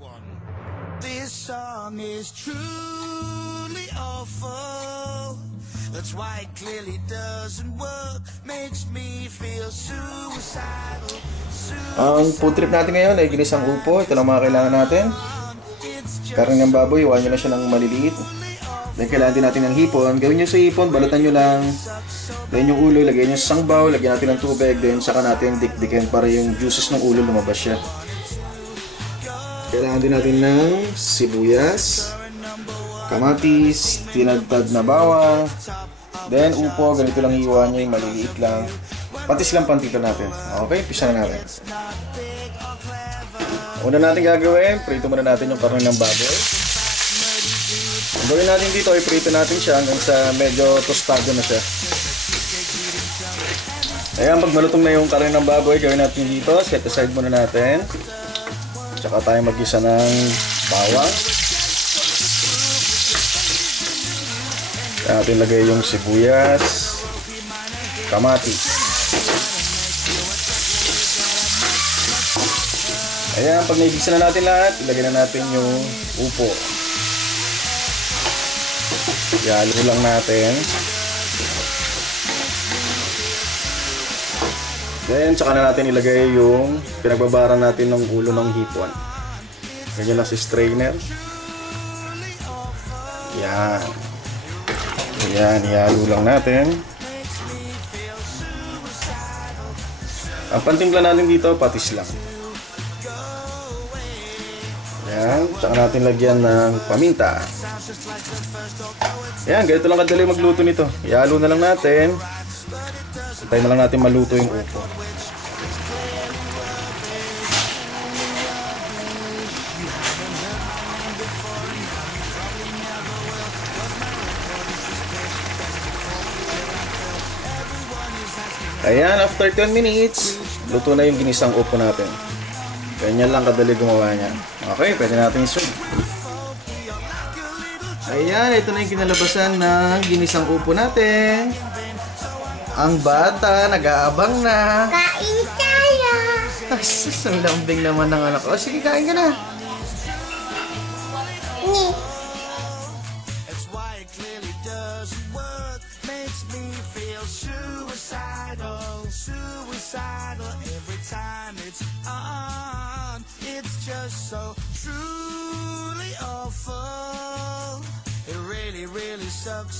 one. This song is truly awful. That's why it clearly doesn't work. Makes me feel suicidal. Ang food trip natin ngayon ay ginisang upo. Ito lang mga kailangan natin. Karang ng baboy, iwan nyo na siya ng maliliit. Then kailangan din natin ng hipon. Gawin nyo sa hipon, balutan nyo lang. Then yung ulo, lagyan nyo sa sangbaw, lagyan natin ng tubig. Then saka natin dikdikin para yung juices ng ulo lumabas siya. Kailangan din natin ng sibuyas, kamatis, tinagtad na bawang, then upo, ganito lang iwan nyo, yung maliliit lang. Patis lang pantito natin. Okay, pisa na natin. Una natin gagawin, prito muna natin yung karne ng baboy. Ang gawin natin dito ay prito natin siya hanggang sa medyo tostado na siya. Ayan, pag malutong na yung karne ng baboy, gawin natin dito. Set aside muna natin. Tsaka tayo mag-isa ng bawang. Kaya natin lagay yung sibuyas, kamatis. Ayan, pag naibisa na natin lahat, ilagay na natin yung upo. Yalo lang natin. Then, tsaka na natin ilagay yung pinagbabara natin ng ulo ng hipon. Ganyan lang si strainer. Yan. Yan, ihalo lang natin. Ang pantimpla natin dito, patis lang. Yan, tsaka natin lagyan ng paminta. Yan, ganito lang kadali magluto nito. Ihalo na lang natin. Tayo na lang natin maluto yung upo. Ayan, after 10 minutes, luto na yung ginisang upo natin. Ganyan lang kadali gumawa niya. Okay, pwede natin i-serve. Ayan, ito na yung kinalabasan ng ginisang upo natin. Ang bata, nag-aabang na. Kain tayo! Ay, sus, ang lambing naman ng anak ko. Sige, kain ka na. Ni. That's why it clearly doesn't work. Makes me feel suicidal, suicidal every time it's on. It's just so truly awful. It really, really sucks.